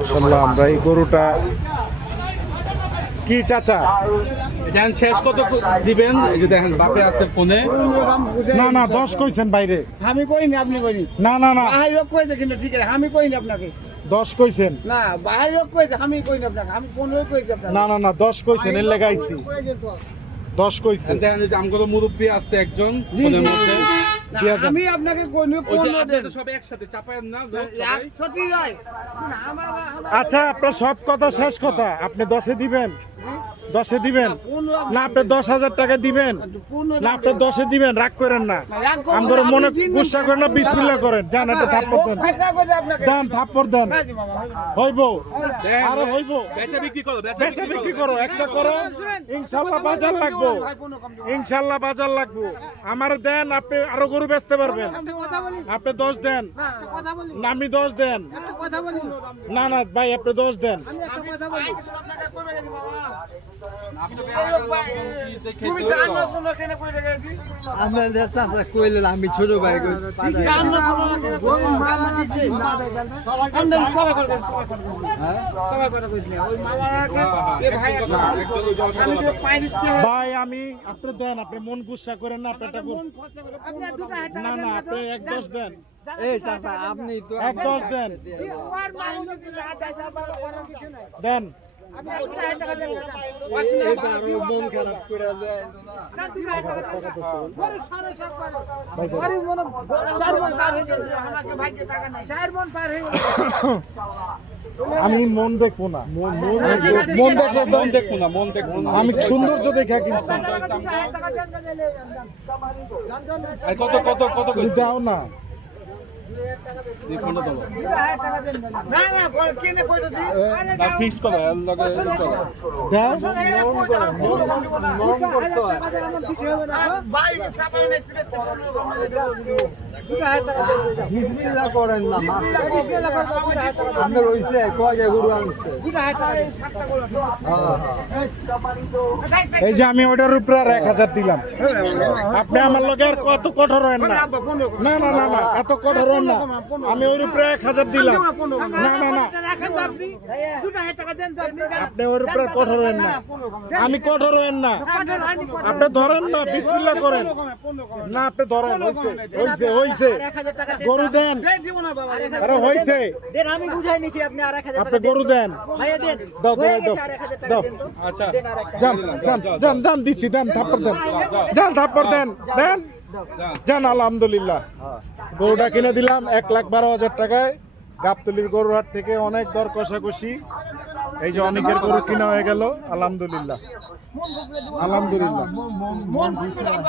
মাশাআল্লাহ আমরা এই গরুটা কি চাচা দেখেন শেষ কত দিবেন? এই যে দেখেন বাপে আছে ফোনে। না না 10 কইছেন বাইরে। আমি কইনি, আপনি কইনি। না না না বাহাই লোক কইছে কিন্তু ঠিক আছে, আমি কইনি আপনাকে। 10 কইছেন। না বাহাই লোক কইছে, আমি কইনি আপনাকে, আমি 15 কইছি আপনাকে। না না না 10 কইছেন এর লাগাইছি। 10 কইছেন। দেখেন এই যে আমগো মুরব্বি আছে একজন জি, ফোনের জি, মধ্যে। না, দিয়া দেন। আমি আপনাকে কইনি ওই যে 15 আপনারা দেন। সব একসাথে চাপায়েন না লোক সবাই। 100 রায়। আচ্ছা আপনার সব কথা শেষ কথা, আপনি 10 এ দিবেন? 10 এ দিবেন না? আপনি 10,000 টাকা দিবেন না? আপনি 10 এ দিবেন? রাগ করেন না, আমগর মনে গুসা করেন না, বিসমিল্লাহ করেন। জান একটা থাপ্পড় দেন, দেন থাপ্পড় দেন। হইব দেন, আরে হইব। বেচা বিক্রি করো, বেচা বিক্রি করো, একটা করো, ইনশাআল্লাহ বাজার লাগবো, ইনশাআল্লাহ বাজার লাগবো। আমার দেন, আপনি আরো গরু বেচতে পারবেন। আপনি 10 দেন না? আমি 10 দেন না? না ভাই আপনি 10 দেন। আপনি কি দেখে তুমি তো? জানো শোনো কেন কই রেখেছি? আপনাদের চাচা কইলেন আমি ছোট ভাই জানো শোনো কেন কই রেখেছি? সবাই করে সবাই করে কইছি ওই মামাকে এ ভাই আমি তো পাইনি। ভাই আমি আপনি দেন, আপনি মন গুসা করেন না, আপনি একটা গরু- না না আপনি 1-10 দেন, এই চাচা আপনি তো 1-10 দেন, দেন। এটা আরো মন খারাপ করে দেয় আমি মন দেখবো না, মন দেখলে মন দেন। দেখবো না, মন দেখবো না। আমি সৌন্দর্য দেখা কিনছি। আর কত কত কত তুমি কইছে? দাও না। এই ফোনটা দাও। না না কেন কইতেছি? না ফিক্সড করো, এর লগে ই করো। দাও। বাইরে ছাপাই না সিরিয়াস বিসমিল্লাহ করেন না আপনার হইছে কয়টা গরু আনছে এই যে আমি ওটার উপরে আর 1,000 দিলাম। আপনি আমার লগে আর কত কঠোর হন না। না না না না এত কঠোর হন না, আমি ওর উপরে 1,000 দিলাম। না না না আপনি ওর উপরে কঠোর হন না, আমি কঠোর হন না। আপনি ধরেন না, বিসমিল্লাহ করেন না, আপনি ধরেন। হইছে হইছে গরু দেন। আরে হইছে, আমি বুঝাই নিছি আপনি আর 1000 আপনি গরু দেন। ভাইয়া দেন দাও দাও দাও দাও। আচ্ছা যান যান যান যান দিছি, দেন থাপ্পড় দেন, যান থাপ্পড় দেন, দেন যান। আলহামদুলিল্লাহ গরুটা কিনে দিলাম 1,12,000 টাকায় গাবতলির গরুর হাট থেকে। অনেক দর কষাকষি, এই যে অনেকের গরু কিনা হয়ে গেল। আলহামদুলিল্লাহ আলহামদুলিল্লাহ।